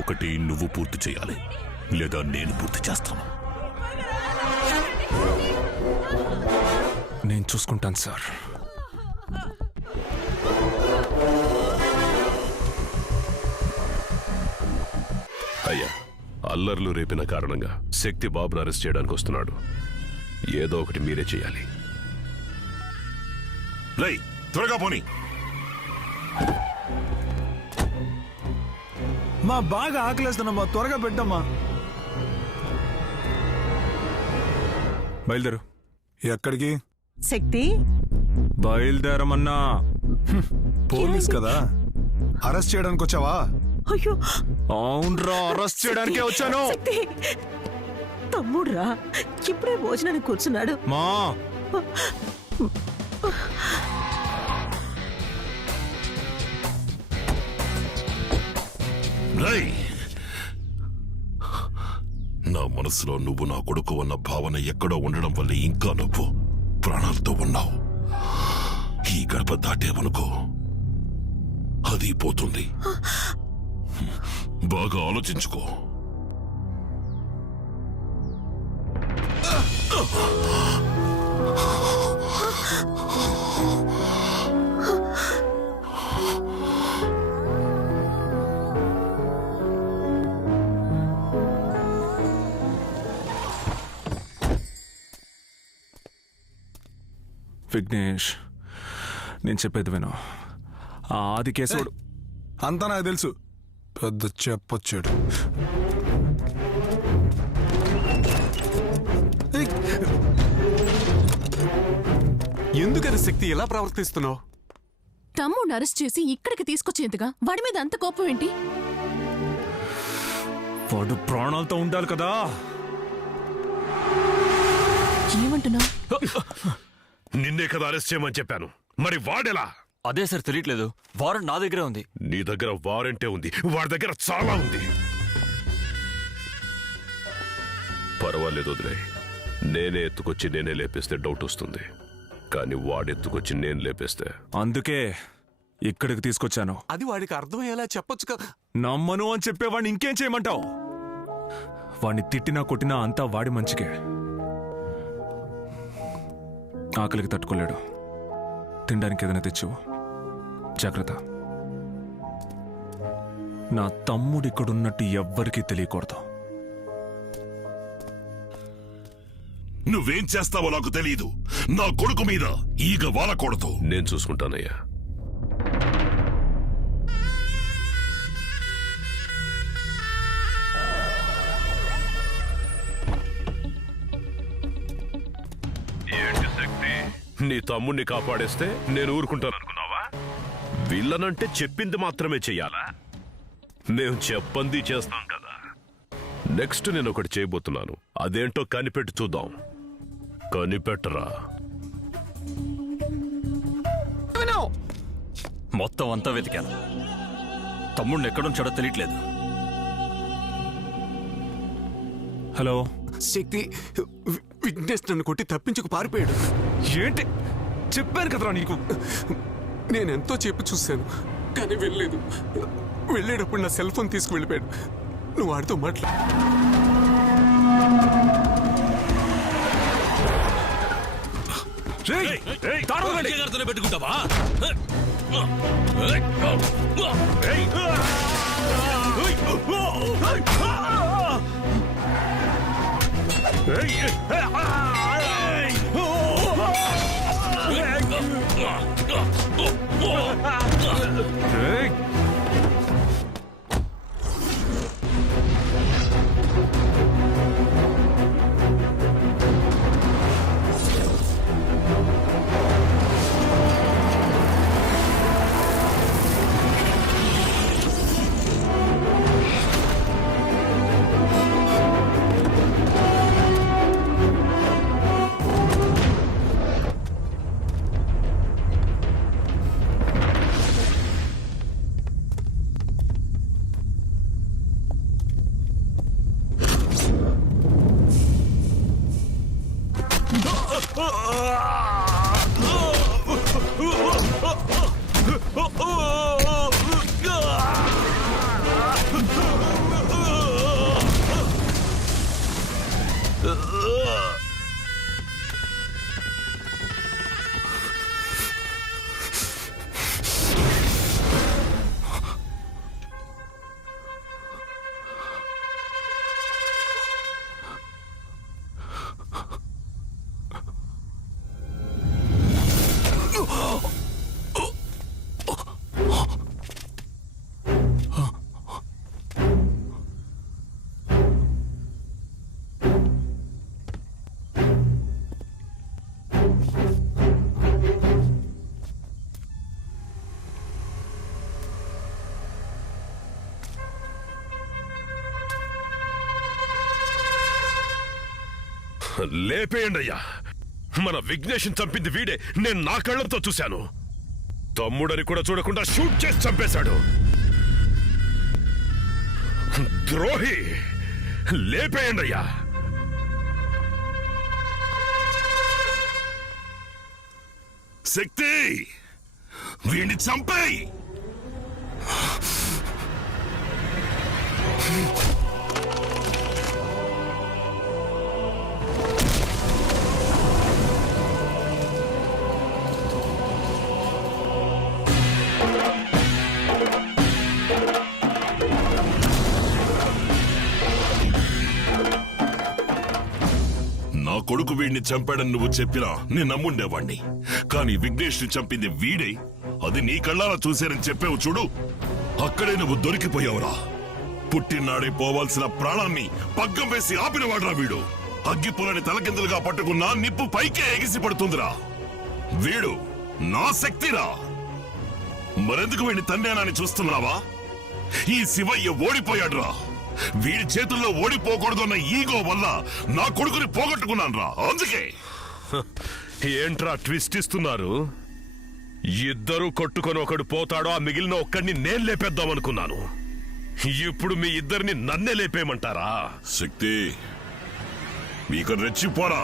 ఒకటి నువ్వు పూర్తి చేయాలి, లేదా నేను పూర్తి చేస్తాను. నేను చూసుకుంటాను సార్. అయ్యా, అల్లర్లు రేపిన కారణంగా శక్తి బాబును అరెస్ట్ చేయడానికి వస్తున్నాడు. ఏదో ఒకటి మీరే చేయాలి. లై, త్వరగా పోనీ. మా బాగా ఆకలేస్తున్నామా, త్వరగా పెట్టమ్మా. బయలుదేరు. ఎక్కడికి? శక్తి, బయలుదేరమన్నా. పోలీస్ కదా, అరెస్ట్ చేయడానికి వచ్చావా? అయ్యో అవునరా, అరెస్ట్ చేయడానికే వచ్చాను. శక్తి, తమ్ముడురా, ఇప్పుడే భోజనానికి కూర్చున్నాడు. మా రై, నా మనసులో నువ్వు నా కొడుకు అన్న భావన ఎక్కడో ఉండడం వల్ల ఇంకా నువ్వు ప్రాణాలతో ఉన్నావు. ఈ గడప దాటేవనుకో, అది పోతుంది. బాగా ఆలోచించుకో. విఘ్నేష్, నేను చెప్పేది విను. ఆ ఆది కేశవుడు అంతా నాకు తెలుసు. పెద్ద చెప్పొచ్చాడు. ఎందుకని శక్తి ఎలా ప్రవర్తిస్తున్నావు? తమ్ముడిని అరెస్ట్ చేసి ఇక్కడికి తీసుకొచ్చేందుగా వాడి మీద అంత కోపం ఏంటి? వాడు ప్రాణాలతో ఉండాలి కదా. ఏమంటున్నావు? నిన్నే కదా అరెస్ట్ చేయమని చెప్పాను, మరి వాడెలా? అదే సార్ తెలియట్లేదు. వారెంట్ నా దగ్గరే ఉంది. నీ దగ్గర వారెంటే ఉంది, వాడి దగ్గర చాలా ఉంది. పర్వాలేదు, వదిలే. నేనే ఎత్తుకొచ్చి నేనే లేపేస్తే డౌట్ వస్తుంది, కానీ వాడెత్తుకొచ్చి నేను లేపేస్తే. అందుకే ఇక్కడికి తీసుకొచ్చాను. అది వాడికి అర్థమయ్యేలా చెప్పొచ్చు కదా. నమ్మను అని చెప్పేవాడిని ఇంకేం చేయమంటావు? వాడిని తిట్టినా కొట్టినా అంతా వాడి మంచికే. ఆకలికి తట్టుకోలేడు. తినడానికి ఏదైనా తెచ్చు. జాగ్రత్త. నా తమ్ముడు ఇక్కడున్నట్టు ఎవ్వరికీ తెలియకూడదు. నువ్వేం చేస్తావో నాకు తెలియదు. నా కొడుకు మీద ఈగ వాలకూడదు. నేను చూసుకుంటానయ్యా. ఏంటి శక్తి, నీ తమ్ముణ్ణి కాపాడేస్తే నేను ఊరుకుంటాను అనుకున్నావా? విల్లనంటే చెప్పింది మాత్రమే చెయ్యాలా? నేను చెప్పంది చేస్తాం కదా. నెక్స్ట్ నేను ఒకటి చేయబోతున్నాను. అదేంటో కనిపెట్టి చూద్దాం. కనిపెట్టరా. మొత్తం అంతా వెతికాను. తమ్ముడిని ఎక్కడుంచాడో తెలియట్లేదు. హలో శక్తి, విఘ్నేష్ నన్ను కొట్టి తప్పించుకు పారిపోయాడు. ఏంటి? చెప్పాను కదరా నీకు. నేనెంతో చెప్పి చూశాను, కానీ వెళ్ళలేదు. వెళ్ళేటప్పుడు నా సెల్ ఫోన్ తీసుకు వెళ్ళిపోయాడు. నువ్వు వాడితో మాట్లా. పెట్టుకుంటావా? లేపేయండి అయ్యా. మన విఘ్నేష్ని చంపింది వీడే, నేను నా కళ్ళతో చూశాను. తమ్ముడని కూడా చూడకుండా షూట్ చేసి చంపేశాడు. ద్రోహి, లేపేయండి అయ్యా. శక్తి, వీడిని చంపేయి. నా కొడుకు వీడిని చంపాడని నువ్వు చెప్పినా నేను నమ్ముండేవాణ్ణి. కానీ విఘ్నేష్ ని చంపింది వీడే, అది నీ కళ్ళారా చూశారని చెప్పావు చూడు, అక్కడే నువ్వు దొరికిపోయావురా. పుట్టినాడే పోవాల్సిన ప్రాణాన్ని పగ్గం వేసి ఆపినవాడ్రా వీడు. అగ్గిపులని తలకిందులుగా పట్టుకున్నా నిప్పు పైకే ఎగిసి పడుతుందిరా. వీడు నా శక్తిరా. మరెందుకు వీడిని తండ్రేనాని చూస్తున్నావా? ఈ శివయ్య ఓడిపోయాడురా. వీడి చేతుల్లో ఓడిపోకూడదన్న ఈగో వల్ల నా కొడుకుని పోగొట్టుకున్నాను రా. అందుకే ఏంట్రా ట్విస్ట్ ఇస్తున్నారు? ఇద్దరు కొట్టుకొని ఒకడు పోతాడో, ఆ మిగిలిన ఒక్కడిని నేను లేపేద్దామనుకున్నాను. ఇప్పుడు మీ ఇద్దరిని నన్నే లేపేయమంటారా? శక్తి, మీకు రెచ్చిపోరా.